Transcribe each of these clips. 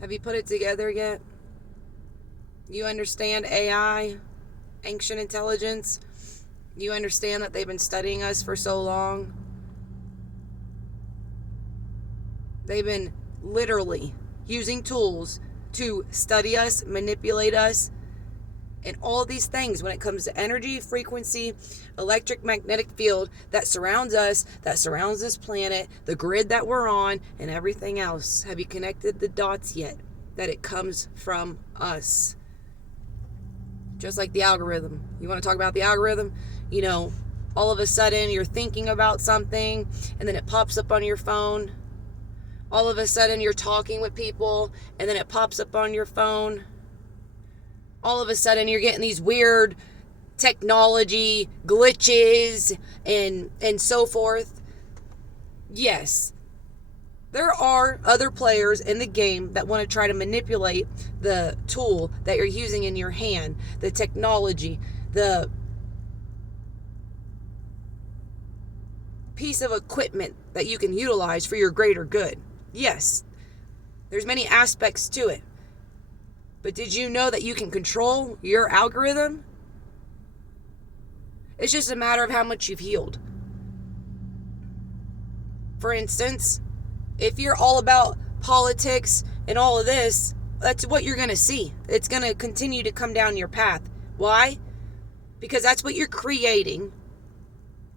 Have you put it together yet? You understand AI, ancient intelligence? You understand that they've been studying us for so long? They've been literally using tools to study us, manipulate us, and all these things when it comes to energy, frequency, electric magnetic field that surrounds us, that surrounds this planet, the grid that we're on, and everything else. Have you connected the dots yet? That it comes from us. Just like the algorithm. You want to talk about the algorithm? You know, all of a sudden you're thinking about something and then it pops up on your phone. All of a sudden you're talking with people and then it pops up on your phone. All of a sudden you're getting these weird technology glitches and so forth. Yes, there are other players in the game that want to try to manipulate the tool that you're using in your hand, the technology, the piece of equipment that you can utilize for your greater good. Yes, there's many aspects to it. But did you know that you can control your algorithm? It's just a matter of how much you've healed. For instance, if you're all about politics and all of this, that's what you're going to see. It's going to continue to come down your path. Why? Because that's what you're creating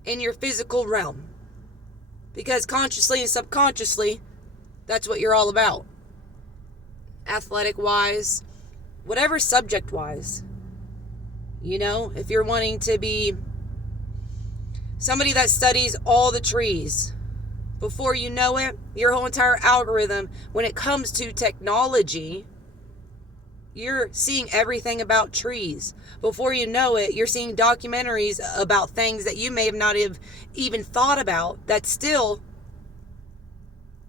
in your physical realm. Because consciously and subconsciously, that's what you're all about. Athletic-wise, whatever subject-wise. You know, if you're wanting to be somebody that studies all the trees, before you know it, your whole entire algorithm, when it comes to technology, you're seeing everything about trees. Before you know it, you're seeing documentaries about things that you may have not have even thought about that still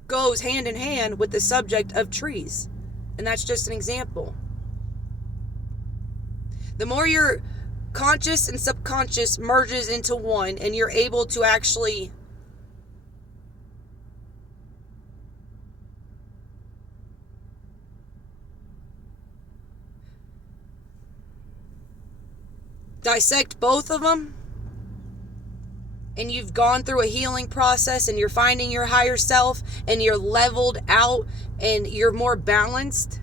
goes hand in hand with the subject of trees. And that's just an example. The more your conscious and subconscious merges into one and you're able to actually dissect both of them, and you've gone through a healing process and you're finding your higher self and you're leveled out and you're more balanced,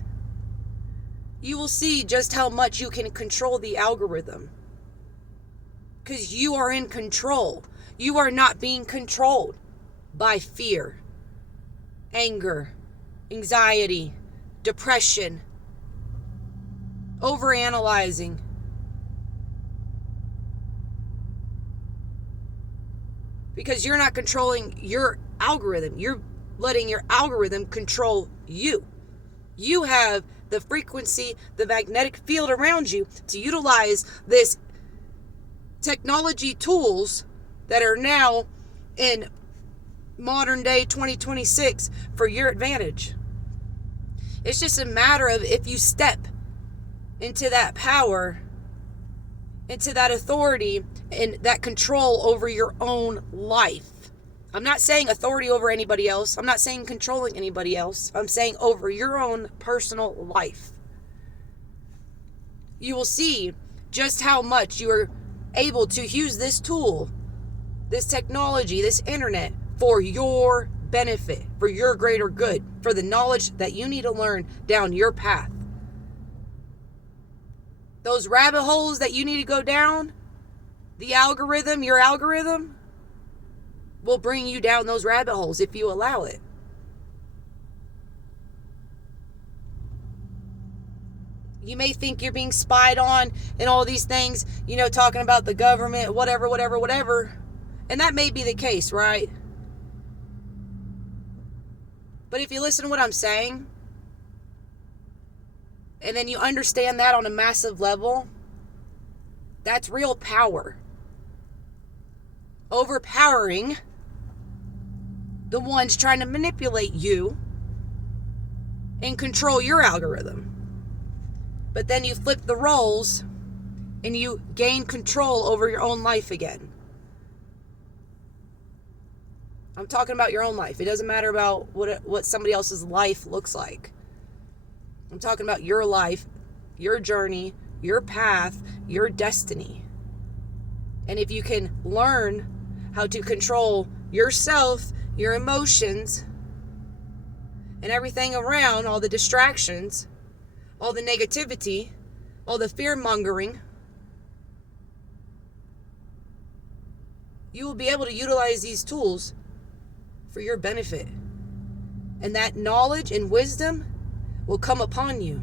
you will see just how much you can control the algorithm. Because you are in control. You are not being controlled by fear, anger, anxiety, depression, overanalyzing. Because you're not controlling your algorithm. You're letting your algorithm control you. You have the frequency, the magnetic field around you to utilize this technology tools that are now in modern day 2026 for your advantage. It's just a matter of if you step into that power, into that authority, and that control over your own life. I'm not saying authority over anybody else. I'm not saying controlling anybody else. I'm saying over your own personal life. You will see just how much you are able to use this tool, this technology, this internet for your benefit, for your greater good, for the knowledge that you need to learn down your path. Those rabbit holes that you need to go down, the algorithm, your algorithm, will bring you down those rabbit holes if you allow it. You may think you're being spied on and all these things, you know, talking about the government, whatever. And that may be the case, right? But if you listen to what I'm saying, and then you understand that on a massive level, that's real power. Overpowering the ones trying to manipulate you and control your algorithm. But then you flip the roles and you gain control over your own life again. I'm talking about your own life. It doesn't matter about what somebody else's life looks like. I'm talking about your life, your journey, your path, your destiny. And if you can learn how to control yourself, your emotions, and everything around, all the distractions, all the negativity, all the fear-mongering, you will be able to utilize these tools for your benefit. And that knowledge and wisdom will come upon you.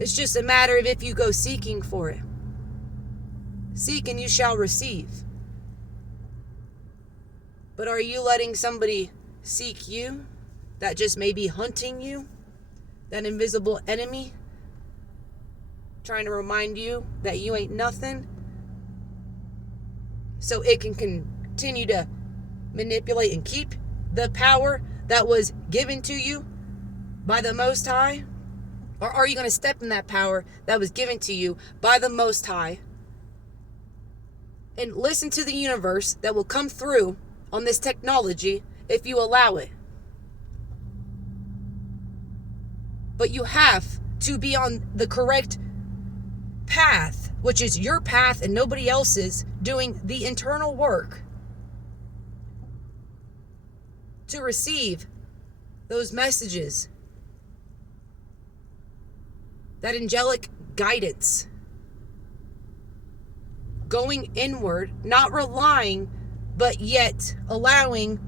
It's just a matter of if you go seeking for it. Seek and you shall receive. But are you letting somebody seek you that just may be hunting you? That invisible enemy trying to remind you that you ain't nothing, so it can continue to manipulate and keep the power that was given to you by the Most High? Or are you going to step in that power that was given to you by the Most High and listen to the universe that will come through on this technology if you allow it? But you have to be on the correct path, which is your path and nobody else's, doing the internal work to receive those messages, that angelic guidance, going inward, not relying, but yet allowing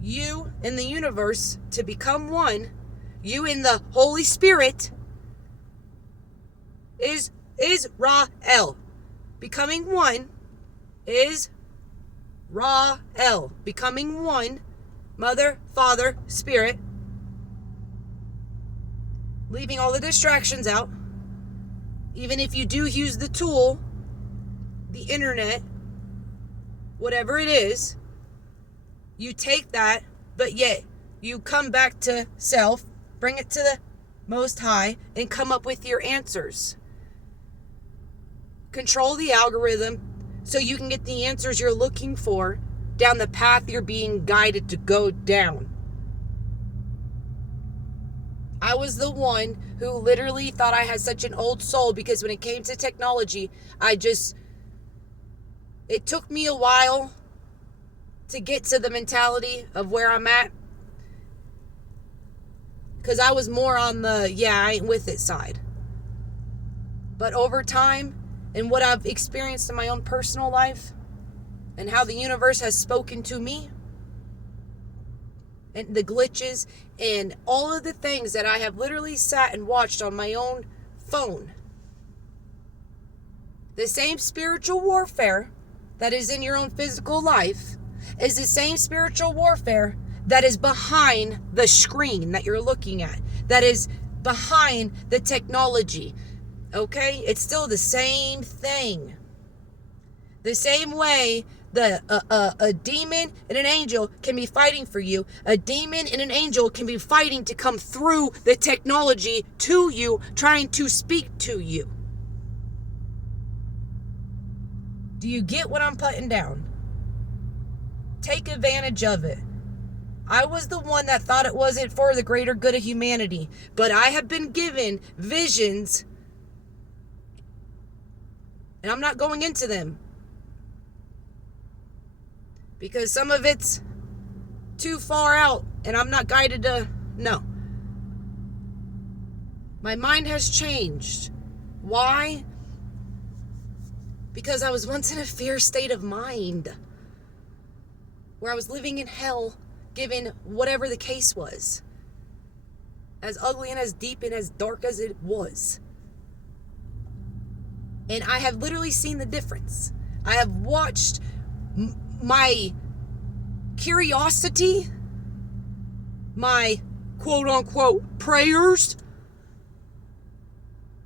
you and the universe to become one. You and the Holy Spirit is Ra-El. Becoming one is Ra-El. Becoming one, Mother, Father, Spirit. Leaving all the distractions out. Even if you do use the tool, the internet, whatever it is, you take that, but yet you come back to self, bring it to the Most High, and come up with your answers. Control the algorithm so you can get the answers you're looking for down the path you're being guided to go down. I was the one who literally thought I had such an old soul because when it came to technology, it took me a while to get to the mentality of where I'm at. Because I was more on the, I ain't with it side. But over time, and what I've experienced in my own personal life, and how the universe has spoken to me, and the glitches, and all of the things that I have literally sat and watched on my own phone. The same spiritual warfare that is in your own physical life is the same spiritual warfare that is behind the screen that you're looking at, that is behind the technology. Okay? It's still the same thing. The same way a demon and an angel can be fighting for you, a demon and an angel can be fighting to come through the technology to you, trying to speak to you. Do you get what I'm putting down? Take advantage of it. I was the one that thought it wasn't for the greater good of humanity, but I have been given visions, and I'm not going into them because some of it's too far out and I'm not guided to know. My mind has changed. Why? Because I was once in a fear state of mind where I was living in hell, given whatever the case was, as ugly and as deep and as dark as it was. And I have literally seen the difference. I have watched my curiosity, my quote-unquote prayers,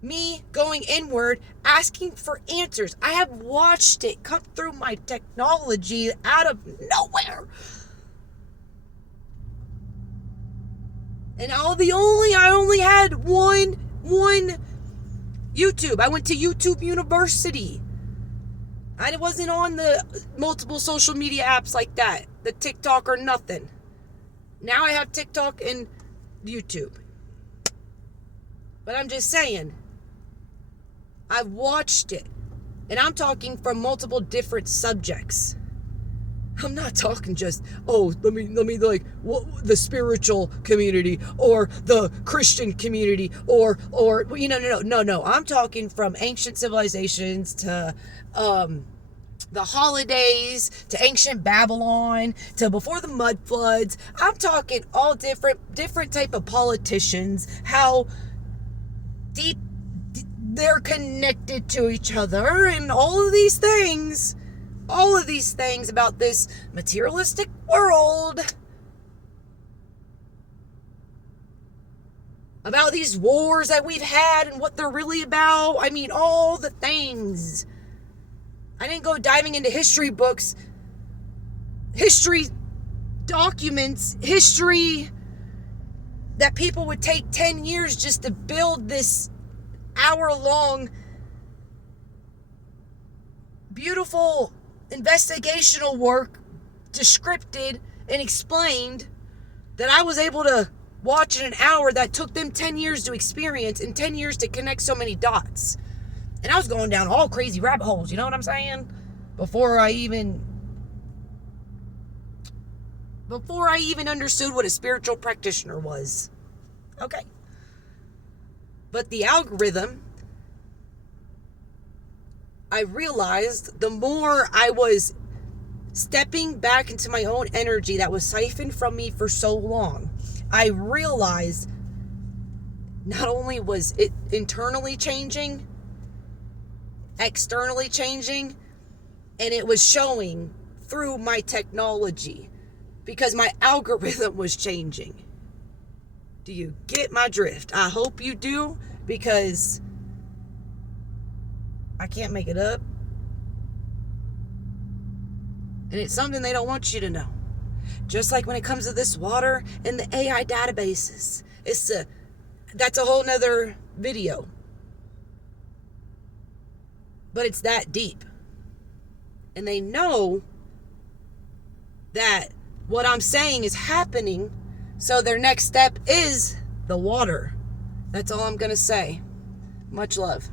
me going inward, asking for answers. I have watched it come through my technology out of nowhere. And I only had one YouTube. I went to YouTube University. I wasn't on the multiple social media apps like that, the TikTok or nothing. Now I have TikTok and YouTube. But I'm just saying, I've watched it. And I'm talking from multiple different subjects. I'm not talking just, let me like the spiritual community or the Christian community or no. I'm talking from ancient civilizations to the holidays to ancient Babylon to before the mud floods. I'm talking all different type of politicians, how deep they're connected to each other, and all of these things about this materialistic world, about these wars that we've had and what they're really about. I mean, all the things. I didn't go diving into history books, history documents, history that people would take 10 years just to build this hour-long, beautiful investigational work, descripted and explained, that I was able to watch in an hour that took them 10 years to experience and 10 years to connect so many dots. And I was going down all crazy rabbit holes, you know what I'm saying? Before I even understood what a spiritual practitioner was. Okay. But the algorithm, I realized the more I was stepping back into my own energy that was siphoned from me for so long, I realized not only was it internally changing, externally changing, and it was showing through my technology because my algorithm was changing. Do you get my drift? I hope you do, because I can't make it up. And it's something they don't want you to know. Just like when it comes to this water and the AI databases. That's a whole nother video. But it's that deep. And they know that what I'm saying is happening, so their next step is the water. That's all I'm going to say. Much love.